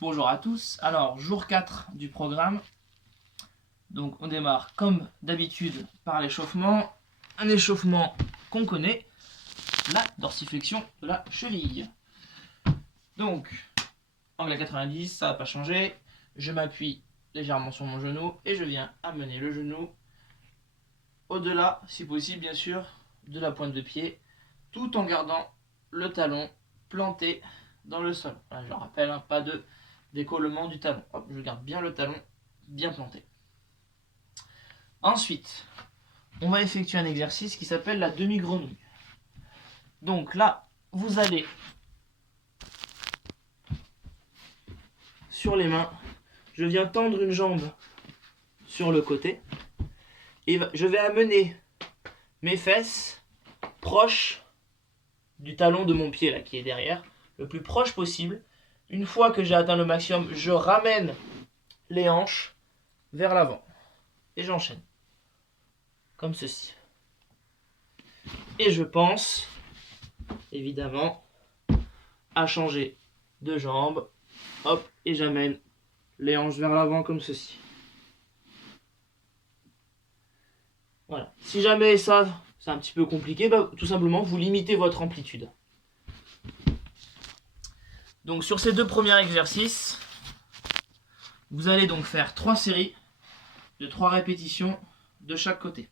Bonjour à tous. Alors, jour 4 du programme. Donc, on démarre comme d'habitude par l'échauffement. Un échauffement qu'on connaît, la dorsiflexion de la cheville. Donc, angle à 90, ça va pas changer. Je m'appuie légèrement sur mon genou et je viens amener le genou au-delà, si possible bien sûr, de la pointe de pied, tout en gardant le talon planté dans le sol. Voilà, je rappelle, pas de décollement du talon. Hop, je garde bien le talon bien planté. Ensuite, on va effectuer un exercice qui s'appelle la demi-grenouille. Donc là, vous allez sur les mains, je viens tendre une jambe sur le côté et je vais amener mes fesses proches du talon de mon pied là qui est derrière, le plus proche possible. Une fois que j'ai atteint le maximum, je ramène les hanches vers l'avant et j'enchaîne comme ceci. Et je pense évidemment à changer de jambe. Hop, et j'amène les hanches vers l'avant comme ceci. Voilà. Si jamais ça, c'est un petit peu compliqué, tout simplement, vous limitez votre amplitude. Donc sur ces deux premiers exercices, vous allez donc faire 3 séries de 3 répétitions de chaque côté.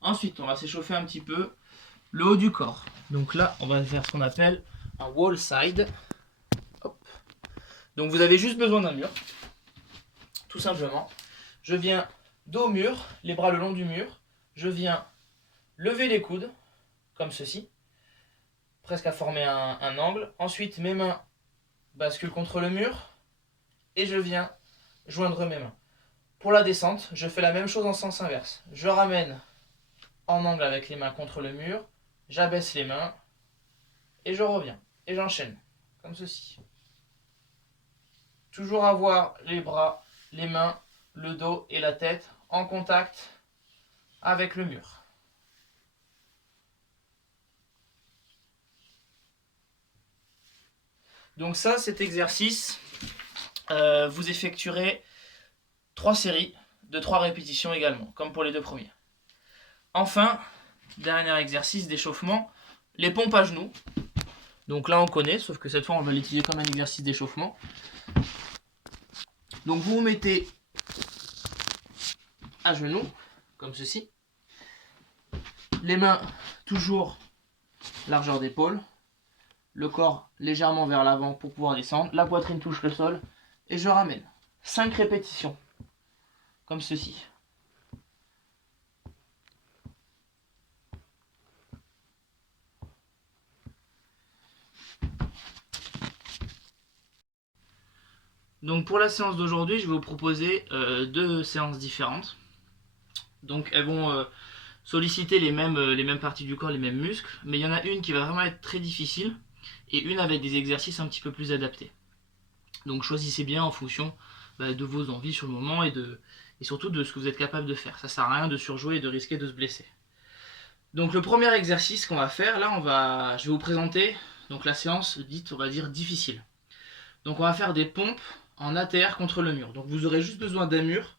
Ensuite, on va s'échauffer un petit peu le haut du corps. Donc là, on va faire ce qu'on appelle un wall side. Hop. Donc vous avez juste besoin d'un mur, tout simplement. Je viens dos au mur, les bras le long du mur. Je viens lever les coudes, comme ceci, presque à former un angle. Ensuite, mes mains basculent contre le mur et je viens joindre mes mains. Pour la descente, je fais la même chose en sens inverse. Je ramène en angle avec les mains contre le mur, j'abaisse les mains et je reviens. Et j'enchaîne, comme ceci. Toujours avoir les bras, les mains, le dos et la tête en contact avec le mur. Donc ça, cet exercice, vous effectuerez 3 séries de 3 répétitions également, comme pour les deux premiers. Enfin, dernier exercice d'échauffement, les pompes à genoux. Donc là on connaît, sauf que cette fois on va l'utiliser comme un exercice d'échauffement. Donc vous vous mettez à genoux, comme ceci. Les mains toujours largeur d'épaule. Le corps légèrement vers l'avant pour pouvoir descendre. La poitrine touche le sol. Et je ramène. 5 répétitions. Comme ceci. Donc pour la séance d'aujourd'hui, je vais vous proposer 2 séances différentes. Donc elles vont solliciter les mêmes parties du corps, les mêmes muscles. Mais il y en a une qui va vraiment être très difficile. Et une avec des exercices un petit peu plus adaptés. Donc choisissez bien en fonction de vos envies sur le moment et surtout de ce que vous êtes capable de faire. Ça sert à rien de surjouer et de risquer de se blesser. Donc le premier exercice qu'on va faire, là je vais vous présenter donc la séance dite, on va dire, difficile. Donc on va faire des pompes en ATR contre le mur. Donc vous aurez juste besoin d'un mur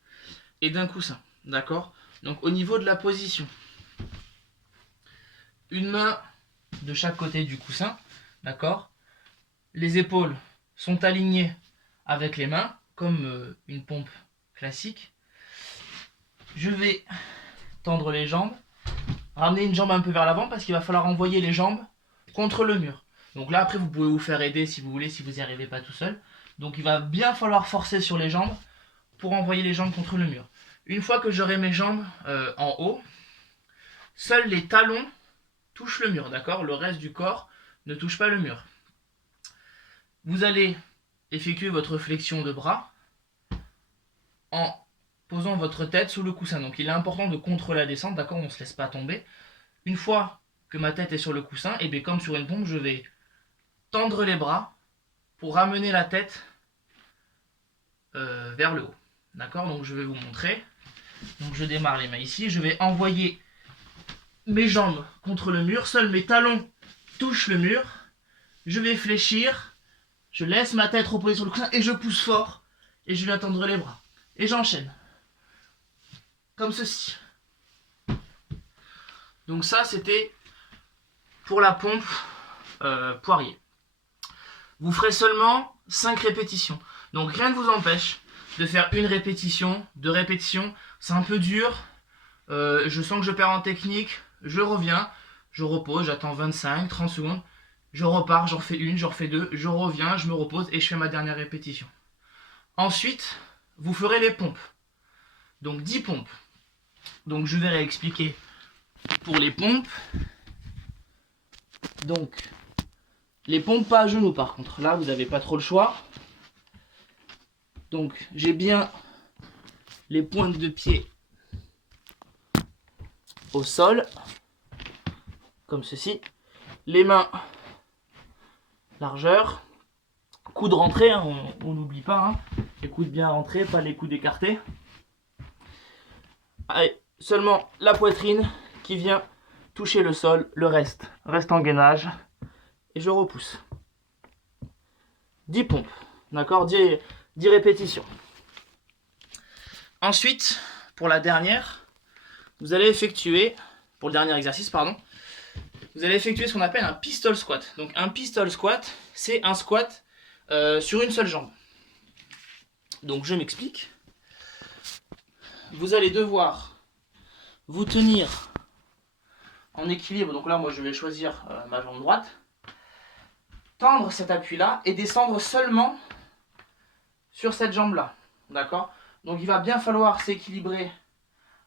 et d'un coussin, d'accord? Donc au niveau de la position, une main de chaque côté du coussin, d'accord? Les épaules sont alignées avec les mains, comme une pompe classique. Je vais tendre les jambes, ramener une jambe un peu vers l'avant parce qu'il va falloir envoyer les jambes contre le mur. Donc là après vous pouvez vous faire aider si vous voulez, si vous n'y arrivez pas tout seul. Donc il va bien falloir forcer sur les jambes pour envoyer les jambes contre le mur. Une fois que j'aurai mes jambes en haut, seuls les talons touchent le mur, d'accord? Le reste du corps ne touche pas le mur. Vous allez effectuer votre flexion de bras en posant votre tête sous le coussin. Donc il est important de contrôler la descente, d'accord? On ne se laisse pas tomber. Une fois que ma tête est sur le coussin, et bien comme sur une pompe, je vais tendre les bras pour ramener la tête vers le haut. D'accord? Donc je vais vous montrer. Donc je démarre les mains ici. Je vais envoyer mes jambes contre le mur. Seuls mes talons touchent le mur. Je vais fléchir Je laisse ma tête reposer sur le coussin et je pousse fort. Et je viens tendre les bras. Et j'enchaîne. Comme ceci. Donc ça, c'était pour la pompe Poirier. Vous ferez seulement 5 répétitions. Donc rien ne vous empêche de faire une répétition, 2 répétitions. C'est un peu dur. Je sens que je perds en technique. Je reviens. Je repose. J'attends 25, 30 secondes. Je repars. J'en fais une, j'en fais deux. Je reviens, je me repose et je fais ma dernière répétition. Ensuite, vous ferez les pompes. Donc 10 pompes. Donc je vais réexpliquer pour les pompes. Donc, les pompes pas à genoux par contre. Là, vous n'avez pas trop le choix. Donc, j'ai bien les pointes de pied au sol. Comme ceci. Les mains, largeur. Coude rentré, hein, on n'oublie pas. Hein. Les coudes bien rentrés, pas les coudes écartés. Allez, seulement la poitrine qui vient toucher le sol. Le reste en gainage. Et je repousse. 10 pompes. D'accord, 10 répétitions. Ensuite, pour la dernière, vous allez effectuer, pour le dernier exercice, pardon, vous allez effectuer ce qu'on appelle un pistol squat. Donc un pistol squat, c'est un squat sur une seule jambe. Donc je m'explique. Vous allez devoir vous tenir en équilibre. Donc là, moi, je vais choisir ma jambe droite. Tendre cet appui-là et descendre seulement sur cette jambe-là. D'accord? Donc il va bien falloir s'équilibrer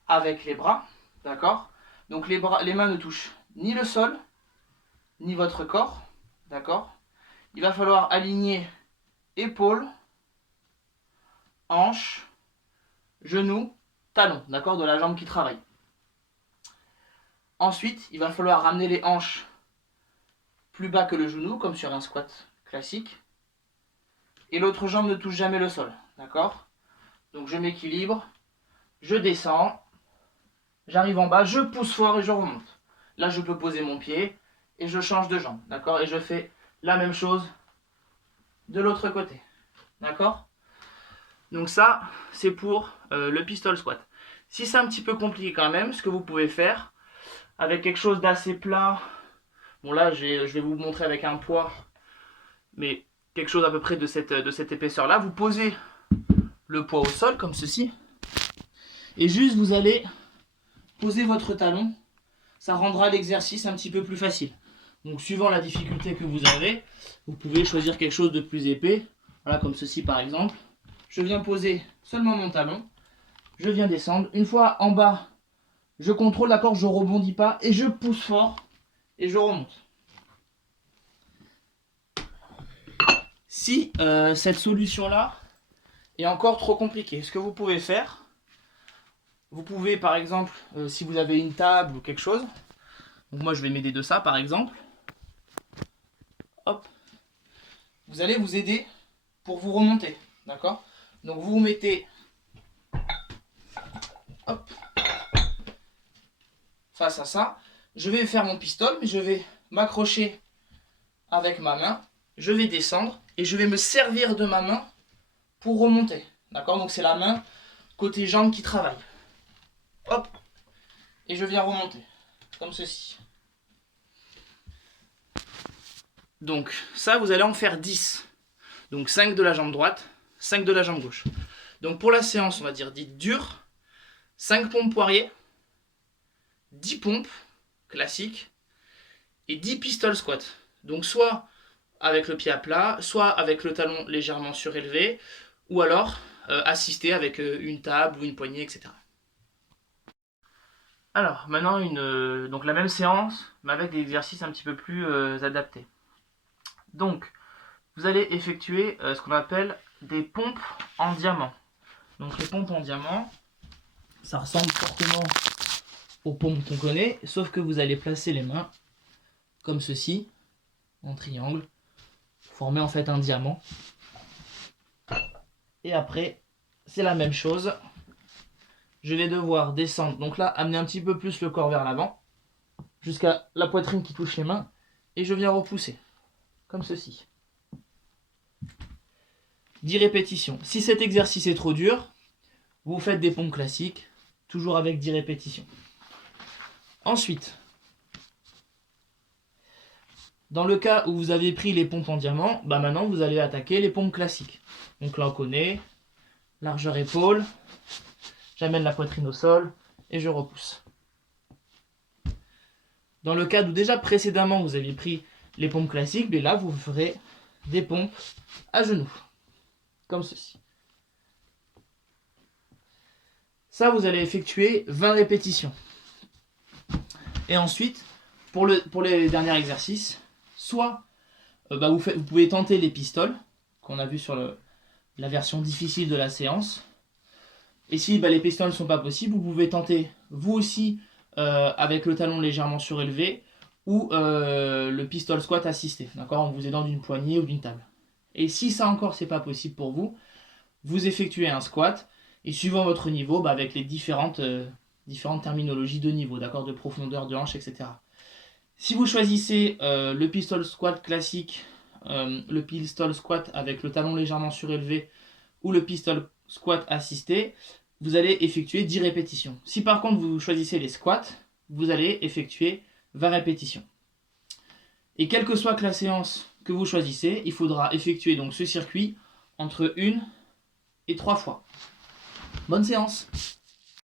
avec les bras. D'accord? Donc les mains ne touchent ni le sol, ni votre corps. D'accord? Il va falloir aligner épaules, hanches, genoux, talons. D'accord? De la jambe qui travaille. Ensuite, il va falloir ramener les hanches plus bas que le genou, comme sur un squat classique. Et l'autre jambe ne touche jamais le sol. D'accord? Donc je m'équilibre, je descends, j'arrive en bas, je pousse fort et je remonte. Là, je peux poser mon pied et je change de jambe. D'accord? Et je fais la même chose de l'autre côté. D'accord? Donc ça, c'est pour le pistol squat. Si c'est un petit peu compliqué quand même, ce que vous pouvez faire, avec quelque chose d'assez plat, bon là, je vais vous montrer avec un poids, mais quelque chose à peu près de cette épaisseur-là, vous posez le poids au sol, comme ceci, et juste vous allez poser votre talon, ça rendra l'exercice un petit peu plus facile. Donc suivant la difficulté que vous avez, vous pouvez choisir quelque chose de plus épais, voilà, comme ceci par exemple. Je viens poser seulement mon talon, je viens descendre, une fois en bas, je contrôle, d'accord, je rebondis pas, et je pousse fort, et je remonte. Si cette solution-là est encore trop compliquée, ce que vous pouvez faire, vous pouvez par exemple, si vous avez une table ou quelque chose, donc moi je vais m'aider de ça par exemple, hop, vous allez vous aider pour vous remonter, d'accord? Donc vous vous mettez, hop, face à ça, je vais faire mon pistol, mais je vais m'accrocher avec ma main, je vais descendre et je vais me servir de ma main pour remonter, d'accord? Donc c'est la main côté jambe qui travaille, hop, et je viens remonter, comme ceci. Donc ça, vous allez en faire 10. Donc 5 de la jambe droite, 5 de la jambe gauche. Donc pour la séance, on va dire dite dure, 5 pompes Poirier, 10 pompes classiques et 10 pistol squat. Donc soit avec le pied à plat, soit avec le talon légèrement surélevé, ou alors assisté avec une table ou une poignée, etc. Alors maintenant, donc la même séance, mais avec des exercices un petit peu plus adaptés. Donc, vous allez effectuer ce qu'on appelle des pompes en diamant. Donc les pompes en diamant, ça ressemble fortement aux pompes qu'on connaît, sauf que vous allez placer les mains comme ceci, en triangle, pour former en fait un diamant. Et après, c'est la même chose. Je vais devoir descendre, donc là, amener un petit peu plus le corps vers l'avant, jusqu'à la poitrine qui touche les mains, et je viens repousser, comme ceci. 10 répétitions. Si cet exercice est trop dur, vous faites des pompes classiques, toujours avec 10 répétitions. Ensuite, dans le cas où vous avez pris les pompes en diamant, maintenant vous allez attaquer les pompes classiques. Donc là on connaît, largeur épaule, j'amène la poitrine au sol et je repousse. Dans le cas où déjà précédemment vous aviez pris les pompes classiques, là vous ferez des pompes à genoux, comme ceci. Ça vous allez effectuer 20 répétitions. Et ensuite, pour les derniers exercices, soit vous pouvez tenter les pistoles, qu'on a vu sur la version difficile de la séance. Et si les pistoles ne sont pas possibles, vous pouvez tenter vous aussi avec le talon légèrement surélevé ou le pistol squat assisté, d'accord, en vous aidant d'une poignée ou d'une table. Et si ça encore c'est pas possible pour vous, vous effectuez un squat et suivant votre niveau, avec les différentes terminologies de niveau, d'accord, de profondeur de hanche, etc. Si vous choisissez le pistol squat classique, le pistol squat avec le talon légèrement surélevé ou le pistol squat assisté, vous allez effectuer 10 répétitions. Si par contre vous choisissez les squats, vous allez effectuer 20 répétitions. Et quelle que soit la séance que vous choisissez, il faudra effectuer donc ce circuit entre 1 et 3 fois. Bonne séance!